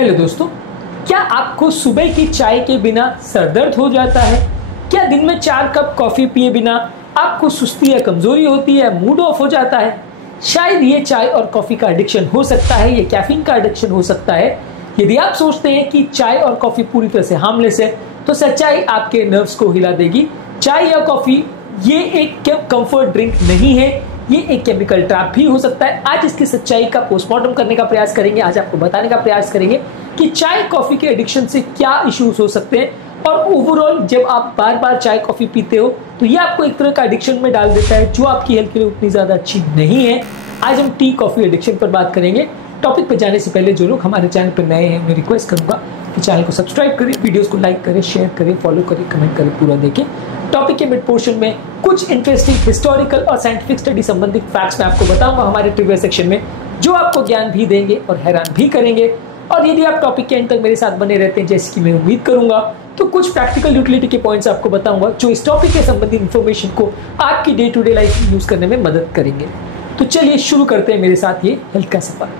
Hello दोस्तों, क्या आपको सुबह की चाय के बिना सर दर्द हो जाता है? क्या दिन में 4 कप कॉफी पिए बिना आपको सुस्ती या कमजोरी होती है, मूड ऑफ हो जाता है? शायद ये चाय और कॉफी का एडिक्शन हो सकता है, ये कैफीन का एडिक्शन हो सकता है। यदि आप सोचते हैं कि चाय और कॉफी पूरी तरह से हार्मलेस है, तो सच्चाई आपके नर्व्स को हिला देगी। चाय या कॉफी ये एक कंफर्ट ड्रिंक नहीं है, ये एक केमिकल ट्रैप भी हो सकता है। आज इसकी सच्चाई का पोस्टमार्टम करने का प्रयास करेंगे। आज आपको बताने का प्रयास करेंगे कि चाय कॉफी के एडिक्शन से क्या इश्यूज हो सकते हैं, और ओवरऑल जब आप बार बार चाय कॉफी पीते हो तो ये आपको एक तरह का एडिक्शन में डाल देता है जो आपकी हेल्थ के लिए उतनी ज्यादा अच्छी नहीं है। आज हम टी कॉफी एडिक्शन पर बात करेंगे। टॉपिक पर जाने से पहले जो लोग हमारे चैनल पर नए हैं, मैं रिक्वेस्ट करूंगा कि चैनल को सब्सक्राइब करें, वीडियोस को लाइक करें, शेयर करें, फॉलो करें, कमेंट करें, पूरा देखें। टॉपिक के मिड पोर्शन में कुछ इंटरेस्टिंग हिस्टोरिकल और साइंटिफिक स्टडी संबंधित फैक्ट्स मैं आपको बताऊंगा हमारे ट्रिविया सेक्शन में, जो आपको ज्ञान भी देंगे और हैरान भी करेंगे। और यदि आप टॉपिक के एंड तक मेरे साथ बने रहते हैं, जैसे कि मैं उम्मीद करूंगा, तो कुछ प्रैक्टिकल यूटिलिटी के पॉइंट्स आपको बताऊंगा जो इस टॉपिक के संबंधित इंफॉर्मेशन को आपकी डे टू डे लाइफ में यूज करने में मदद करेंगे। तो चलिए शुरू करते हैं मेरे साथ ये हेल्थ का सफर।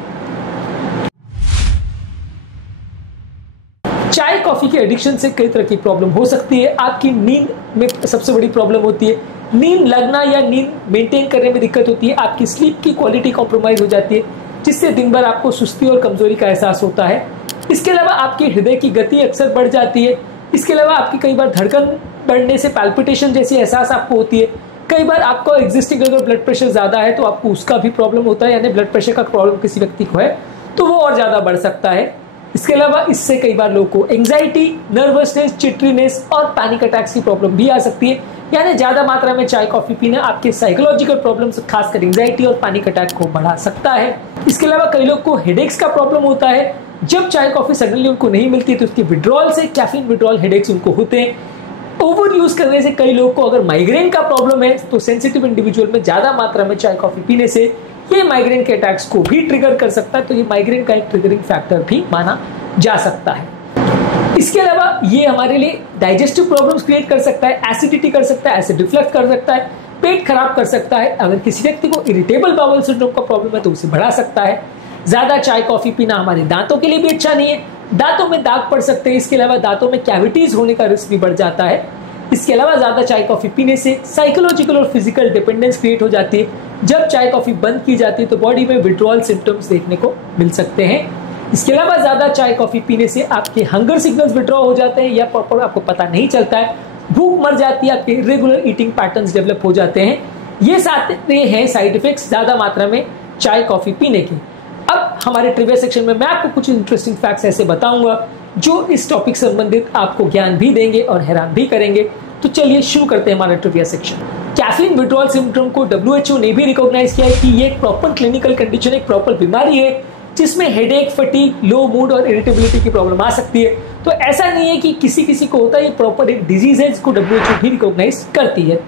चाय कॉफी के एडिक्शन से कई तरह की प्रॉब्लम हो सकती है। आपकी नींद में सबसे बड़ी प्रॉब्लम होती है, नींद लगना या नींद मेंटेन करने में दिक्कत होती है। आपकी स्लीप की क्वालिटी कॉम्प्रोमाइज हो जाती है, जिससे दिन भर आपको सुस्ती और कमजोरी का एहसास होता है। इसके अलावा आपके हृदय की गति अक्सर बढ़ जाती है। इसके अलावा आपकी कई बार धड़कन बढ़ने से पैल्पिटेशन जैसी एहसास आपको होती है। कई बार आपको एग्जिस्टिंग अगर ब्लड प्रेशर ज्यादा है तो आपको उसका भी प्रॉब्लम होता है, यानी ब्लड प्रेशर का प्रॉब्लम किसी व्यक्ति को है तो वो और ज्यादा बढ़ सकता है। इसके अलावा इससे कई बार लोगों को एंजाइटी, नर्वसनेस, चिटरीनेस और पैनिक अटैक्स की प्रॉब्लम भी आ सकती है। यानी ज्यादा मात्रा में चाय कॉफी पीना आपके साइकोलॉजिकल प्रॉब्लम्स, खासकर एंजाइटी और पैनिक अटैक को बढ़ा सकता है। इसके अलावा कई लोग को हेडेक्स का प्रॉब्लम होता है। जब चाय कॉफी सडनली उनको नहीं मिलती तो उसकी विड्रॉल से कैफीन विड्रॉल हेडेक्स उनको होते हैं। ओवर यूज करने से कई लोगों को अगर माइग्रेन का प्रॉब्लम है तो सेंसिटिव इंडिविजुअल में ज्यादा मात्रा में चाय कॉफी पीने से ये माइग्रेन के अटैक्स को भी ट्रिगर कर सकता है। तो ये माइग्रेन का एक ट्रिगरिंग फैक्टर भी माना जा सकता है। इसके अलावा ये हमारे लिए डाइजेस्टिव प्रॉब्लम्स क्रिएट कर सकता है, एसिडिटी कर सकता है, एसिड रिफ्लक्स कर सकता है, पेट खराब कर सकता है। अगर किसी व्यक्ति को इरिटेबल बाउल सिंड्रोम का प्रॉब्लम है तो उसे बढ़ा सकता है। ज्यादा चाय कॉफी पीना हमारे दांतों के लिए भी अच्छा नहीं है, दांतों में दाग पड़ सकते हैं। इसके अलावा दांतों में कैविटीज होने का रिस्क भी बढ़ जाता है। इसके अलावा ज्यादा चाय कॉफी पीने से साइकोलॉजिकल और फिजिकल डिपेंडेंस क्रिएट हो जाती है। जब चाय कॉफी बंद की जाती है तो बॉडी में विड्रॉल सिम्टम्स देखने को मिल सकते हैं। इसके अलावा ज्यादा चाय कॉफी पीने से आपके हंगर सिग्नल्स विड्रॉ हो जाते हैं या प्रॉपर आपको पता नहीं चलता है, भूख मर जाती है, आपके रेगुलर ईटिंग पैटर्न्स डेवलप हो जाते हैं। ये सारे हैं साइड इफेक्ट्स ज्यादा मात्रा में चाय कॉफी पीने के। अब हमारे ट्रिविया सेक्शन में मैं आपको कुछ इंटरेस्टिंग फैक्ट्स ऐसे बताऊंगा जो इस टॉपिक से संबंधित आपको ज्ञान भी देंगे और हैरान भी करेंगे। तो चलिए शुरू करते हैं हमारा trivia section. Caffeine withdrawal syndrome को WHO ने भी रिकॉग्नाइज किया है कि ये एक प्रॉपर क्लिनिकल कंडीशन, एक प्रॉपर बीमारी है जिसमें हेडेक, फटीग, लो मूड और इरिटेबिलिटी की प्रॉब्लम आ सकती है। तो ऐसा नहीं है कि किसी किसी को होता है, ये प्रॉपर एक डिजीज है जिसको WHO भी रिकॉग्नाइज करती है।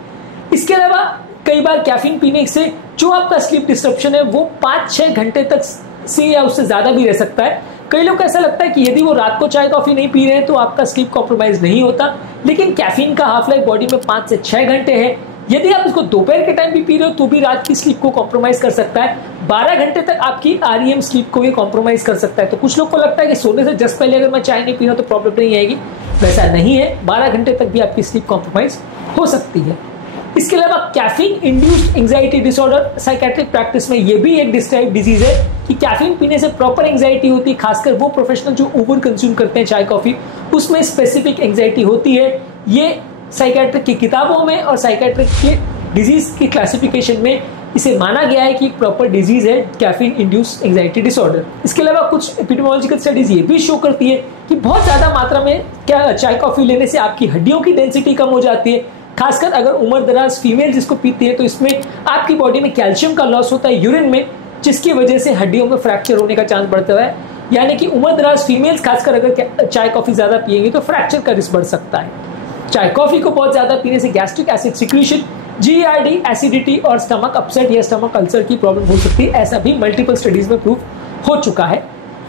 इसके अलावा कई बार कैफीन पीने से जो आपका स्लीप डिस्टरप्शन है वो 5-6 घंटे तक से या उससे ज्यादा भी रह सकता है। कई लोग को ऐसा लगता है कि यदि वो रात को चाय कॉफी नहीं पी रहे हैं तो आपका स्लीप कॉम्प्रोमाइज नहीं होता, लेकिन कैफीन का हाफ लाइफ बॉडी में 5 से 6 घंटे है। यदि आप इसको दोपहर के टाइम भी पी रहे हो तो भी रात की स्लीप को कॉम्प्रोमाइज कर सकता है। 12 घंटे तक आपकी REM स्लीप को भी कॉम्प्रोमाइज कर सकता है। तो कुछ लोग को लगता है कि सोने से जस्ट पहले अगर मैं चाय नहीं पी रहा तो प्रॉब्लम नहीं आएगी, वैसा नहीं है। 12 घंटे तक भी आपकी स्लीप कॉम्प्रोमाइज हो सकती है। इसके अलावा caffeine induced anxiety disorder psychiatric practice में ये भी एक डिस्क्राइब डिजीज है कि कैफीन पीने से प्रॉपर एंजाइटी होती है। खासकर वो प्रोफेशनल जो ओवर कंज्यूम करते हैं चाय कॉफी, उसमें स्पेसिफिक एंजाइटी होती है। ये साइकेट्रिक की किताबों में और साइकेट्रिक के डिजीज की क्लासिफिकेशन में इसे माना गया है कि एक प्रॉपर डिजीज है कैफीन इंड्यूस्ड एंजाइटी डिसऑर्डर। इसके अलावा कुछ एपिडेमियोलॉजिकल स्टडीज ये भी शो करती है कि बहुत ज्यादा मात्रा में चाय कॉफी लेने से आपकी हड्डियों की डेंसिटी कम हो जाती है। खासकर अगर उम्र दराज फीमेल जिसको पीती है तो इसमें आपकी बॉडी में कैल्शियम का लॉस होता है यूरिन में, जिसकी वजह से हड्डियों में फ्रैक्चर होने का चांस बढ़ता है। यानी कि उम्र दराज फीमेल्स खासकर अगर चाय कॉफी ज्यादा पिएंगे तो फ्रैक्चर का रिस्क बढ़ सकता है। चाय कॉफी को बहुत ज्यादा पीने से gastric acid secretion, GERD, acidity और स्टमक अपसेट या स्टमक अल्सर की प्रॉब्लम हो सकती है। ऐसा भी मल्टीपल स्टडीज में प्रूव हो चुका है।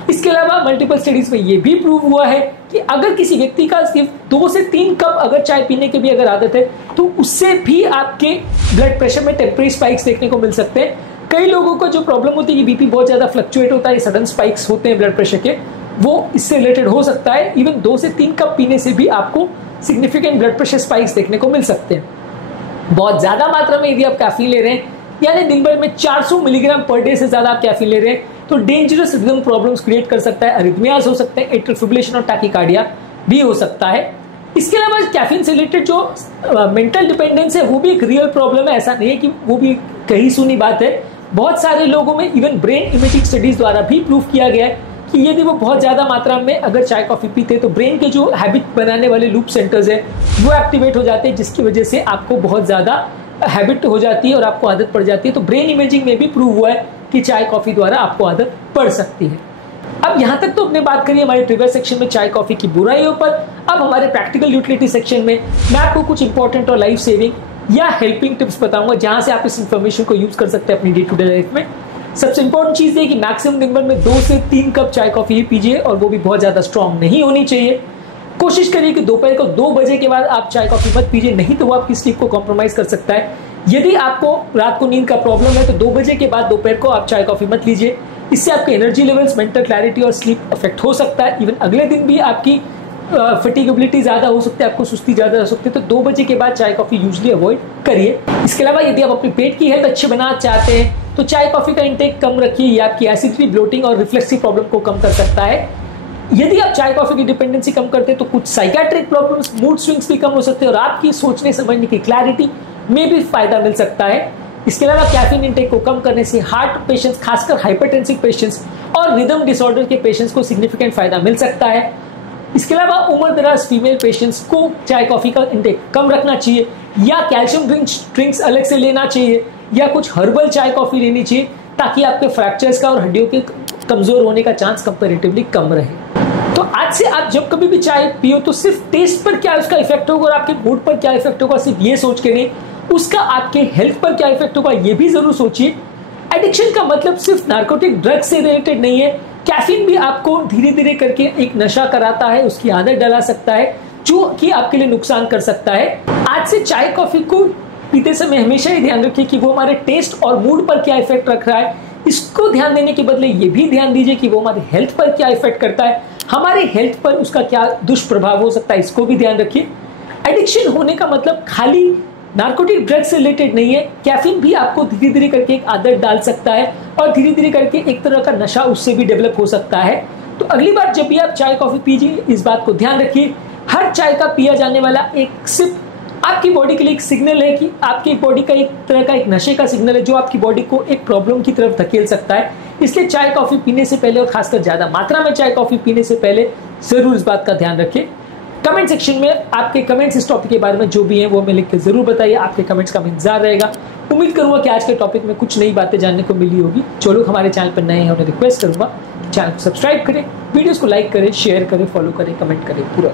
इसके अलावा मल्टीपल स्टडीज में यह भी प्रूव हुआ है कि अगर किसी व्यक्ति का सिर्फ 2 से 3 कप अगर चाय पीने की भी अगर आदत है तो उससे भी आपके ब्लड प्रेशर में टेम्परेरी स्पाइक्स देखने को मिल सकते हैं। कई लोगों को जो प्रॉब्लम होती है कि बीपी बहुत ज्यादा फ्लक्चुएट होता है, सडन स्पाइक्स होते हैं ब्लड प्रेशर के, वो इससे रिलेटेड हो सकता है। इवन 2 से 3 कप पीने से भी आपको सिग्निफिकेंट ब्लड प्रेशर स्पाइक्स देखने को मिल सकते हैं। बहुत ज्यादा मात्रा में यदि आप कैफीन ले रहे हैं, यानी दिन भर में 400 मिलीग्राम पर डे से ज्यादा आप कैफीन ले रहे हैं, तो डेंजरस रिदम प्रॉब्लम्स क्रिएट कर सकता है, अरिथमियाज हो सकते हैं, एट्रियल फिब्रिलेशन और टैकीकार्डिया भी हो सकता है। इसके अलावा कैफीन से रिलेटेड जो मेंटल डिपेंडेंस है वो भी एक रियल प्रॉब्लम है, ऐसा नहीं है कि वो भी कही सुनी बात है। बहुत सारे लोगों में इवन ब्रेन इमेजिंग स्टडीज द्वारा भी प्रूव किया गया है कि यदि वो बहुत ज्यादा मात्रा में अगर चाय कॉफी पीते तो ब्रेन के जो हैबिट बनाने वाले लूप सेंटर्स है वो एक्टिवेट हो जाते हैं, जिसकी वजह से आपको बहुत ज्यादा हैबिट हो जाती है और आपको आदत पड़ जाती है। तो ब्रेन इमेजिंग में भी प्रूव हुआ है कि चाय कॉफी द्वारा आपको आदत पड़ सकती है। अब यहां तक तो हमने बात करी हमारे ट्रिगर सेक्शन में चाय कॉफी की बुराइयों पर। अब हमारे प्रैक्टिकल यूटिलिटी सेक्शन में मैं आपको कुछ इंपॉर्टेंट और लाइफ सेविंग या हेल्पिंग टिप्स बताऊंगा जहां से आप इस इंफॉर्मेशन को यूज कर सकते हैं अपनी डे टू डे लाइफ में। सबसे इंपॉर्टेंट चीज है कि मैक्सिमम दिन भर में 2 से 3 कप चाय कॉफी ही पीजिए और वो भी बहुत ज्यादा स्ट्रांग नहीं होनी चाहिए। कोशिश करिए कि दोपहर को 2 बजे के बाद आप चाय कॉफी मत पीजिए, नहीं तो वो आपकी स्लीप को कॉम्प्रोमाइज कर सकता है। यदि आपको रात को नींद का प्रॉब्लम है तो 2 बजे के बाद दोपहर को आप चाय कॉफी मत लीजिए, इससे आपके एनर्जी लेवल्स, मेंटल क्लैरिटी और स्लीप अफेक्ट हो सकता है। इवन अगले दिन भी आपकी फटीगेबिलिटी ज्यादा हो सकती है, आपको सुस्ती ज्यादा हो सकती है। तो 2 बजे के बाद चाय कॉफी यूजली अवॉइड करिए। इसके अलावा यदि आप अपने पेट की हेल्थ अच्छी बनाना चाहते हैं तो चाय कॉफी का इंटेक कम रखिए, ये आपकी एसिडिटी, ब्लोटिंग और रिफ्लेक्सिव प्रॉब्लम को कम कर सकता है। यदि आप चाय कॉफी की डिपेंडेंसी कम करते हैं तो कुछ साइकेट्रिक प्रॉब्लम्स, मूड स्विंग्स भी कम हो सकते हैं और आपकी सोचने समझने की क्लैरिटी में भी फायदा मिल सकता है। इसके अलावा कैफीन इंटेक को कम करने से हार्ट पेशेंट्स, खासकर हाइपरटेंसिव पेशेंट्स और रिदम डिसऑर्डर के पेशेंट्स को सिग्निफिकेंट फायदा मिल सकता है। इसके अलावा उम्र दराज फीमेल पेशेंट्स को चाय कॉफी का इंटेक कम रखना चाहिए या कैल्शियम ड्रिंक्स अलग से लेना चाहिए या कुछ हर्बल चाय कॉफी लेनी चाहिए ताकि आपके फ्रैक्चर्स का और हड्डियों के कमजोर होने का चांस कंपैरेटिवली कम रहे। तो आज से आप जब कभी भी चाय पियो तो सिर्फ टेस्ट पर क्या उसका इफेक्ट होगा और आपके मूड पर क्या इफेक्ट होगा सिर्फ ये सोच के नहीं, उसका आपके हेल्थ पर क्या इफेक्ट होगा ये भी जरूर सोचिए। एडिक्शन का मतलब सिर्फ नार्कोटिक ड्रग से रिलेटेड नहीं है। कैफीन भी आपको धीरे धीरे करके एक नशा कराता है, उसकी आदत डला सकता है जो कि आपके लिए नुकसान कर सकता है। आज से चाय कॉफी को पीते समय हमेशा ही ध्यान रखिए कि वो हमारे टेस्ट और मूड पर क्या इफेक्ट रख रहा है। इसको ध्यान देने के बदले ये भी ध्यान दीजिए कि वो हमारे हेल्थ पर क्या इफेक्ट करता है, हमारे हेल्थ पर उसका क्या दुष्प्रभाव हो सकता है, इसको भी ध्यान रखिए। एडिक्शन होने का मतलब खाली नार्कोटिक ड्रग से रिलेटेड नहीं है। कैफीन भी आपको धीरे धीरे करके एक आदत डाल सकता है और धीरे धीरे करके एक तरह का नशा उससे भी डेवलप हो सकता है। तो अगली बार जब भी आप चाय कॉफी पीजिए इस बात को ध्यान रखिए, हर चाय का पिया जाने वाला एक सिप आपकी बॉडी के लिए एक सिग्नल है कि आपकी बॉडी का एक तरह का एक नशे का सिग्नल है जो आपकी बॉडी को एक प्रॉब्लम की तरफ धकेल सकता है। इसलिए चाय कॉफी पीने से पहले और खासकर ज्यादा मात्रा में चाय कॉफी पीने से पहले जरूर इस बात का ध्यान रखें। कमेंट सेक्शन में आपके कमेंट्स इस टॉपिक के बारे में जो भी हैं वो हमें लिख के जरूर बताइए। आपके कमेंट्स का इंतजार रहेगा। उम्मीद करूंगा कि आज के टॉपिक में कुछ नई बातें जानने को मिली होगी। जो लोग हमारे चैनल पर नए हैं उन्हें रिक्वेस्ट करूंगा चैनल को सब्सक्राइब करें, वीडियोस को लाइक करें, शेयर करें, फॉलो करें, कमेंट करें पूरा।